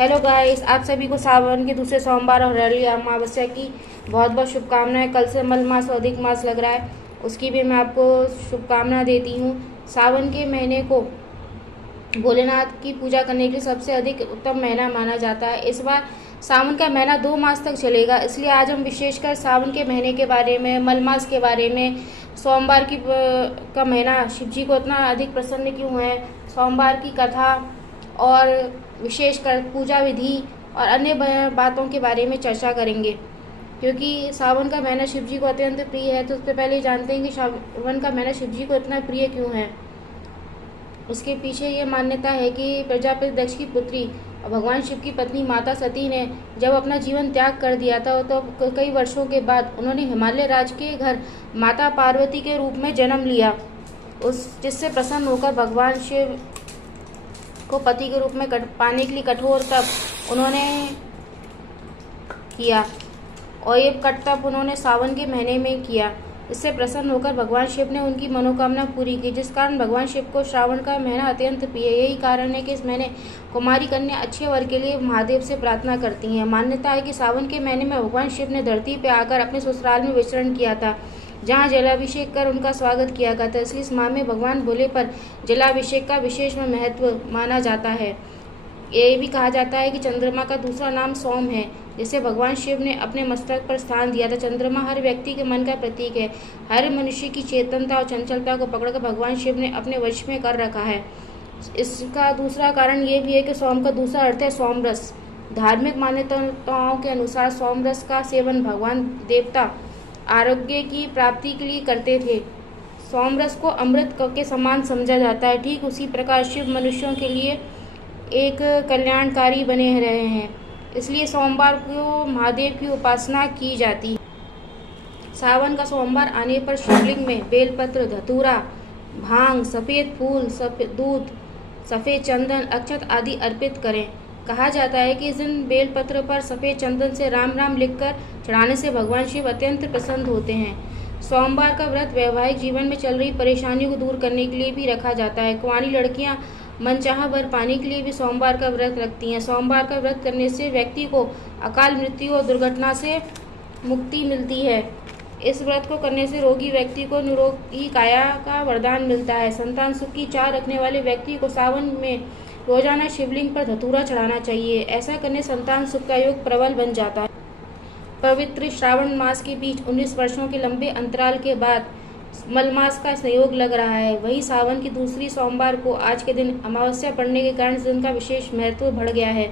Hello guys, आप सभी को सावन के दूसरे सोमवार और हरियाली अमावस्या की बहुत बहुत शुभकामनाएं। कल से मल मास और अधिक मास लग रहा है, उसकी भी मैं आपको शुभकामना देती हूँ। सावन के महीने को भोलेनाथ की पूजा करने के लिए सबसे अधिक उत्तम महीना माना जाता है। इस बार सावन का महीना 2 मास तक चलेगा, इसलिए आज हम विशेषकर सावन के महीने के बारे में, मल मास के बारे में, सोमवार का महीना शिव जी को इतना अधिक प्रसन्न क्यों है, सोमवार की कथा और विशेषकर पूजा विधि और अन्य बातों के बारे में चर्चा करेंगे। क्योंकि सावन का महीना शिव जी को अत्यंत प्रिय है, तो उससे पहले जानते हैं कि सावन का महीना शिव जी को इतना प्रिय क्यों है। उसके पीछे ये मान्यता है कि प्रजापति दक्ष की पुत्री और भगवान शिव की पत्नी माता सती ने जब अपना जीवन त्याग कर दिया था, तो कई वर्षों के बाद उन्होंने हिमालय राज्य के घर माता पार्वती के रूप में जन्म लिया। जिससे प्रसन्न होकर भगवान शिव को पति के रूप में पाने के लिए कठोर तप उन्होंने किया, और ये तप उन्होंने सावन के महीने में किया। इससे प्रसन्न होकर भगवान शिव ने उनकी मनोकामना पूरी की, जिस कारण भगवान शिव को श्रावण का महीना अत्यंत प्रिय है। यही कारण है कि इस महीने कुमारी कन्या अच्छे वर के लिए महादेव से प्रार्थना करती हैं। मान्यता है कि सावन के महीने में भगवान शिव ने धरती पर आकर अपने ससुराल में विचरण किया था, जहाँ जलाभिषेक कर उनका स्वागत किया गया था। इसलिए इस माह में भगवान भोले पर जलाभिषेक का विशेष महत्व माना जाता है। ये भी कहा जाता है कि चंद्रमा का दूसरा नाम सोम है, जिसे भगवान शिव ने अपने मस्तक पर स्थान दिया था। चंद्रमा हर व्यक्ति के मन का प्रतीक है। हर मनुष्य की चेतनता और चंचलता को पकड़कर भगवान शिव ने अपने वश में कर रखा है। इसका दूसरा कारण ये भी है कि सोम का दूसरा अर्थ है सोमरस। धार्मिक मान्यताओं के अनुसार सोमरस का सेवन भगवान देवता आरोग्य की प्राप्ति के लिए करते थे। सोमरस को अमृत के समान समझा जाता है। ठीक उसी प्रकार शिव मनुष्यों के लिए एक कल्याणकारी बने रहे हैं, इसलिए सोमवार को महादेव की उपासना की जाती है। सावन का सोमवार आने पर शिवलिंग में बेलपत्र, धतूरा, भांग, सफ़ेद फूल, सफ़ेद दूध, सफ़ेद चंदन, अक्षत आदि अर्पित करें। कहा जाता है कि इस दिन बेलपत्र पर सफ़ेद चंदन से राम राम लिखकर चढ़ाने से भगवान शिव अत्यंत प्रसन्न होते हैं। सोमवार का व्रत वैवाहिक जीवन में चल रही परेशानियों को दूर करने के लिए भी रखा जाता है। कुंवारी लड़कियां मनचाहा वर पाने के लिए भी सोमवार का व्रत रखती हैं। सोमवार का व्रत करने से व्यक्ति को अकाल मृत्यु और दुर्घटना से मुक्ति मिलती है। इस व्रत को करने से रोगी व्यक्ति को निरोगी काया का वरदान मिलता है। संतान सुख की चाह रखने वाले व्यक्ति को सावन में रोजाना शिवलिंग पर धतूरा चढ़ाना चाहिए। ऐसा करने संतान सुख का योग प्रबल बन जाता है। पवित्र श्रावण मास के बीच 19 वर्षों के लंबे अंतराल के बाद मल मास का संयोग लग रहा है। वही सावन की दूसरी सोमवार को आज के दिन अमावस्या पड़ने के कारण इस दिन का विशेष महत्व बढ़ गया है।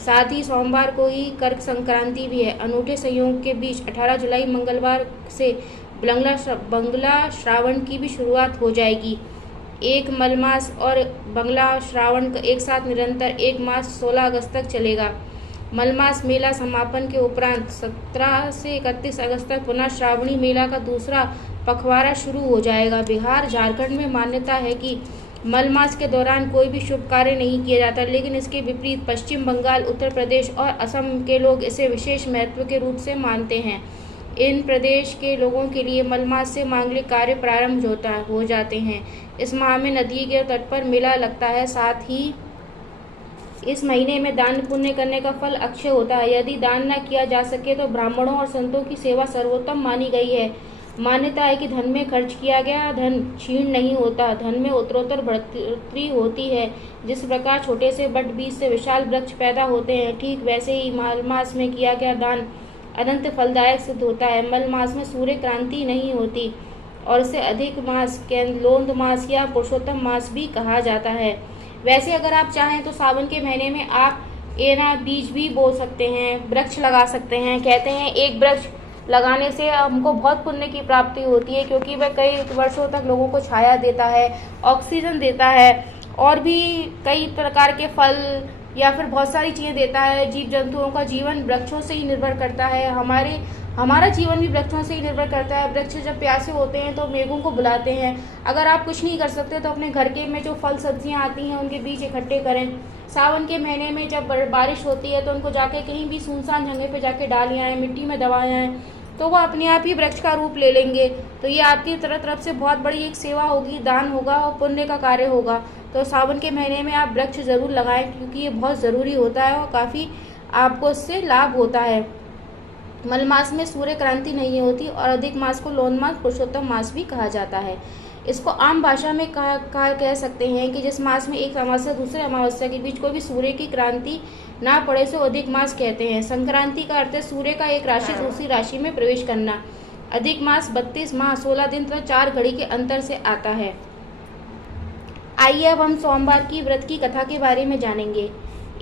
साथ ही सोमवार को ही कर्क संक्रांति भी है। अनूठे संयोग के बीच 18 जुलाई मंगलवार से बंगला श्रावण की भी शुरुआत हो जाएगी। एक मल मास और बंगला श्रावण एक साथ निरंतर एक मास 16 अगस्त तक चलेगा। मलमास मेला समापन के उपरांत 17 से 31 अगस्त तक पुनः श्रावणी मेला का दूसरा पखवाड़ा शुरू हो जाएगा। बिहार, झारखंड में मान्यता है कि मलमास के दौरान कोई भी शुभ कार्य नहीं किया जाता, लेकिन इसके विपरीत पश्चिम बंगाल, उत्तर प्रदेश और असम के लोग इसे विशेष महत्व के रूप से मानते हैं। इन प्रदेश के लोगों के लिए मलमास से मांगलिक कार्य प्रारंभ हो जाते हैं। इस माह में नदी के तट पर मेला लगता है। साथ ही इस महीने में दान पुण्य करने का फल अक्षय होता है। यदि दान न किया जा सके तो ब्राह्मणों और संतों की सेवा सर्वोत्तम मानी गई है। मान्यता है कि धन में खर्च किया गया धन क्षीण नहीं होता, धन में उत्तरोत्तर बढ़ोतरी होती है। जिस प्रकार छोटे से बट बीज से विशाल वृक्ष पैदा होते हैं, ठीक वैसे ही मल मास में किया गया दान अनंत फलदायक सिद्ध होता है। मल मास में सूर्य क्रांति नहीं होती और इसे अधिक मास, लोंद मास या पुरुषोत्तम मास भी कहा जाता है। वैसे अगर आप चाहें तो सावन के महीने में आप बीज भी बो सकते हैं, वृक्ष लगा सकते हैं। कहते हैं एक वृक्ष लगाने से हमको बहुत पुण्य की प्राप्ति होती है, क्योंकि वह कई वर्षों तक लोगों को छाया देता है, ऑक्सीजन देता है और भी कई प्रकार के फल या फिर बहुत सारी चीज़ें देता है। जीव जंतुओं का जीवन वृक्षों से ही निर्भर करता है। हमारा जीवन भी वृक्षों से ही निर्भर करता है। वृक्ष जब प्यासे होते हैं तो मेघों को बुलाते हैं। अगर आप कुछ नहीं कर सकते तो अपने घर के में जो फल सब्जियां आती हैं उनके बीज इकट्ठे करें। सावन के महीने में जब बारिश होती है तो उनको जाके कहीं भी सुनसान जगह पे जाके डाल आएँ, मिट्टी में दबाएं आएँ, तो वो अपने आप ही वृक्ष का रूप ले लेंगे। तो ये आपकी तरफ से बहुत बड़ी एक सेवा होगी, दान होगा और पुण्य का कार्य होगा। तो सावन के महीने में आप वृक्ष ज़रूर लगाएं, क्योंकि ये बहुत ज़रूरी होता है और काफ़ी आपको इससे लाभ होता है। मल मास में सूर्य क्रांति नहीं होती और अधिक मास को लोन मास, पुरुषोत्तम मास भी कहा जाता है। इसको आम भाषा में कह सकते हैं कि जिस मास में एक अमावस्या दूसरे अमावस्या के बीच कोई भी सूर्य की क्रांति ना पड़े से अधिक मास कहते हैं। संक्रांति का अर्थ है सूर्य का एक राशि से दूसरी राशि में प्रवेश करना। अधिक मास 32 माह 16 दिन तथा 4 घड़ी के अंतर से आता है। आइए अब हम सोमवार की व्रत की कथा के बारे में जानेंगे।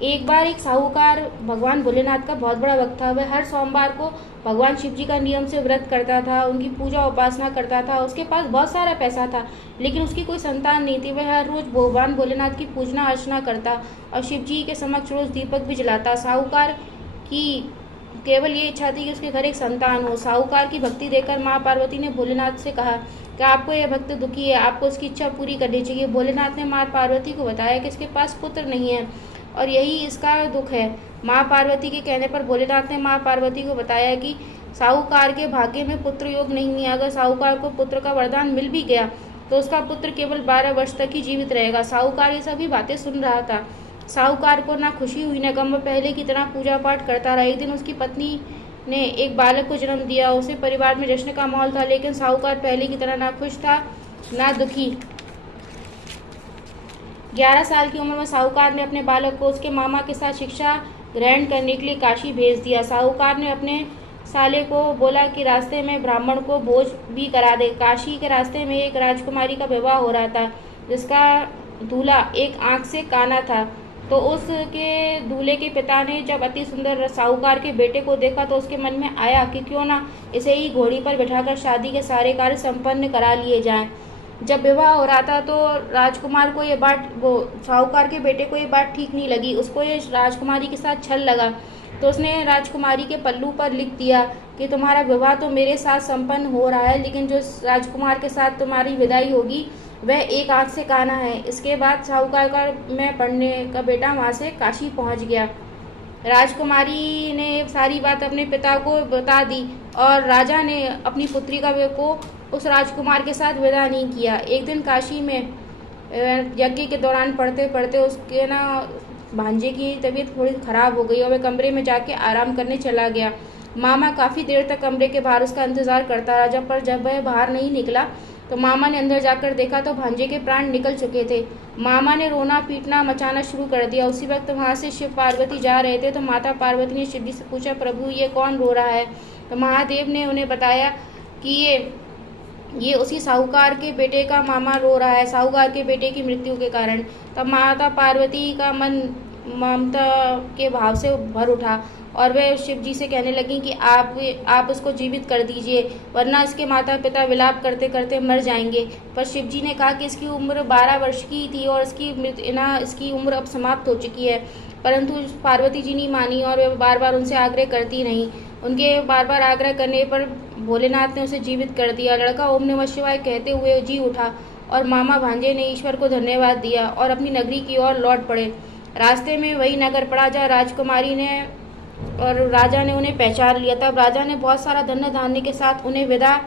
एक बार एक साहूकार भगवान भोलेनाथ का बहुत बड़ा भक्त था। वह हर सोमवार को भगवान शिव जी का नियम से व्रत करता था, उनकी पूजा उपासना करता था। उसके पास बहुत सारा पैसा था, लेकिन उसकी कोई संतान नहीं थी। वह हर रोज भगवान भोलेनाथ की पूजना अर्चना करता और शिव जी के समक्ष रोज दीपक भी जलाता। साहूकार की केवल ये इच्छा थी कि उसके घर एक संतान हो। साहूकार की भक्ति देखकर माँ पार्वती ने भोलेनाथ से कहा कि आपको यह भक्त दुखी है, आपको उसकी इच्छा पूरी करनी चाहिए। भोलेनाथ ने माँ पार्वती को बताया कि इसके पास पुत्र नहीं है और यही इसका दुख है। माँ पार्वती के कहने पर भोलेनाथ ने माँ पार्वती को बताया कि साहूकार के भाग्य में पुत्र योग नहीं है। अगर साहूकार को पुत्र का वरदान मिल भी गया तो उसका पुत्र केवल 12 वर्ष तक ही जीवित रहेगा। साहूकार ये सभी बातें सुन रहा था। साहूकार को ना खुशी हुई न गम। पहले की तरह पूजा पाठ करता रहा। एक दिन उसकी पत्नी ने एक बालक को जन्म दिया। उसे परिवार में जश्न का माहौल था, लेकिन साहूकार पहले की तरह ना खुश था ना दुखी। 11 साल की उम्र में साहूकार ने अपने बालक को उसके मामा के साथ शिक्षा ग्रहण करने के लिए काशी भेज दिया। साहूकार ने अपने साले को बोला कि रास्ते में ब्राह्मण को भोज भी करा दे। काशी के रास्ते में एक राजकुमारी का विवाह हो रहा था, जिसका दूल्हा एक आंख से काना था। तो उसके दूल्हे के पिता ने जब अति सुंदर साहूकार के बेटे को देखा तो उसके मन में आया कि क्यों ना इसे ही घोड़ी पर बिठाकर शादी के सारे कार्य संपन्न करा लिए जाएं। जब विवाह हो रहा था तो राजकुमार को ये बात, वो साहूकार के बेटे को ये बात ठीक नहीं लगी। उसको ये राजकुमारी के साथ छल लगा, तो उसने राजकुमारी के पल्लू पर लिख दिया कि तुम्हारा विवाह तो मेरे साथ संपन्न हो रहा है, लेकिन जो राजकुमार के साथ तुम्हारी विदाई होगी वह एक आंख से काना है। इसके बाद साहूकार का में पढ़ने का बेटा वहाँ से काशी पहुँच गया। राजकुमारी ने सारी बात अपने पिता को बता दी और राजा ने अपनी पुत्री को उस राजकुमार के साथ विदा नहीं किया। एक दिन काशी में यज्ञ के दौरान पढ़ते पढ़ते उसके भांजे की तबीयत थोड़ी खराब हो गई और वह कमरे में जाके आराम करने चला गया। मामा काफ़ी देर तक कमरे के बाहर उसका इंतज़ार करता रहा, जब वह बाहर नहीं निकला तो मामा ने अंदर जाकर देखा तो भांजे के प्राण निकल चुके थे। मामा ने रोना पीटना मचाना शुरू कर दिया। उसी वक्त वहाँ से शिव पार्वती जा रहे थे तो माता पार्वती ने शिव जी से पूछा, प्रभु ये कौन रो रहा है? तो महादेव ने उन्हें बताया कि ये उसी साहूकार के बेटे का मामा रो रहा है, साहूकार के बेटे की मृत्यु के कारण। तब माता पार्वती का मन ममता के भाव से भर उठा और वे शिव जी से कहने लगी कि आप उसको जीवित कर दीजिए, वरना इसके माता पिता विलाप करते करते मर जाएंगे। पर शिव जी ने कहा कि इसकी उम्र 12 वर्ष की थी और इसकी उम्र अब समाप्त हो चुकी है। परंतु पार्वती जी नहीं मानी और वे बार बार उनसे आग्रह करती रहीं। उनके बार बार आग्रह करने पर भोलेनाथ ने उसे जीवित कर दिया। लड़का ओम नमः शिवाय कहते हुए जी उठा और मामा भांजे ने ईश्वर को धन्यवाद दिया और अपनी नगरी की ओर लौट पड़े। रास्ते में वही नगर पड़ा जहाँ राजकुमारी ने और राजा ने उन्हें पहचान लिया। तब राजा ने बहुत सारा धन धान्य के साथ उन्हें विदा।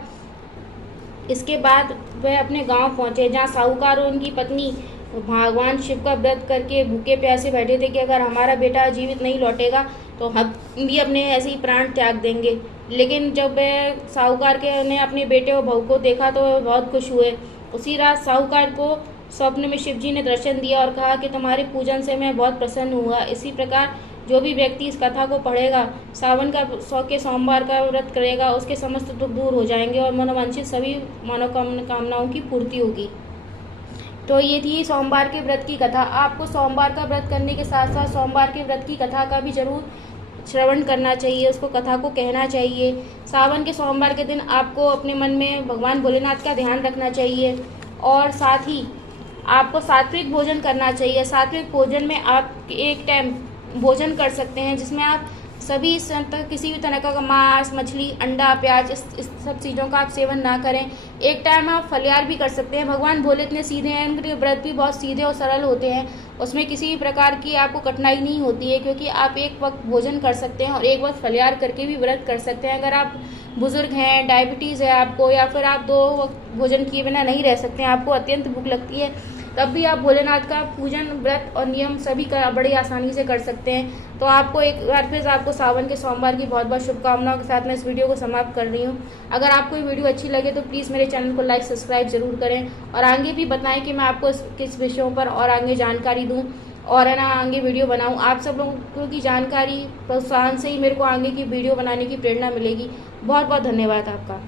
इसके बाद वह अपने गांव पहुंचे, जहां साहूकार और उनकी पत्नी भगवान शिव का व्रत करके भूखे प्यासे बैठे थे कि अगर हमारा बेटा जीवित नहीं लौटेगा तो हम भी अपने ऐसे ही प्राण त्याग देंगे। लेकिन जब वह साहूकार के ने अपने बेटे और बहू को देखा तो वह बहुत खुश हुए। उसी रात साहूकार को स्वप्न में शिव जी ने दर्शन दिया और कहा कि तुम्हारे पूजन से मैं बहुत प्रसन्न हुआ। इसी प्रकार जो भी व्यक्ति इस कथा को पढ़ेगा, सावन का सोमवार का व्रत करेगा, उसके समस्त दुख दूर हो जाएंगे और मनोवांछित सभी मनोकामनाओं की पूर्ति होगी। तो ये थी सोमवार के व्रत की कथा। आपको सोमवार का व्रत करने के साथ साथ सोमवार के व्रत की कथा का भी जरूर श्रवण करना चाहिए, उसको कथा को कहना चाहिए। सावन के सोमवार के दिन आपको अपने मन में भगवान भोलेनाथ का ध्यान रखना चाहिए और साथ ही आपको सात्विक भोजन करना चाहिए। सात्विक भोजन में आप एक टाइम भोजन कर सकते हैं जिसमें आप सभी किसी भी तरह का मांस, मछली, अंडा, प्याज इस सब चीज़ों का आप सेवन ना करें। एक टाइम आप फलियार भी कर सकते हैं। भगवान भोले इतने सीधे हैं, उनके व्रत भी बहुत सीधे और सरल होते हैं। उसमें किसी भी प्रकार की आपको कठिनाई नहीं होती है, क्योंकि आप एक वक्त भोजन कर सकते हैं और एक वक्त फलियार करके भी व्रत कर सकते हैं। अगर आप बुजुर्ग हैं, डायबिटीज़ है आपको, या फिर आप 2 वक्त भोजन किए बिना नहीं रह सकते हैं, आपको अत्यंत भूख लगती है, तब भी आप भोलेनाथ का पूजन, व्रत और नियम सभी का बड़ी आसानी से कर सकते हैं। तो आपको एक बार फिर आपको सावन के सोमवार की बहुत बहुत शुभकामनाओं के साथ मैं इस वीडियो को समाप्त कर रही हूँ। अगर आपको ये वीडियो अच्छी लगे तो प्लीज़ मेरे चैनल को लाइक सब्सक्राइब ज़रूर करें और आगे भी बताएं कि मैं आपको किस विषयों पर और आगे जानकारी दूँ और है ना आगे वीडियो बनाऊं। आप सब लोगों की जानकारी, प्रोत्साहन से ही मेरे को आगे की वीडियो बनाने की प्रेरणा मिलेगी। बहुत बहुत धन्यवाद आपका।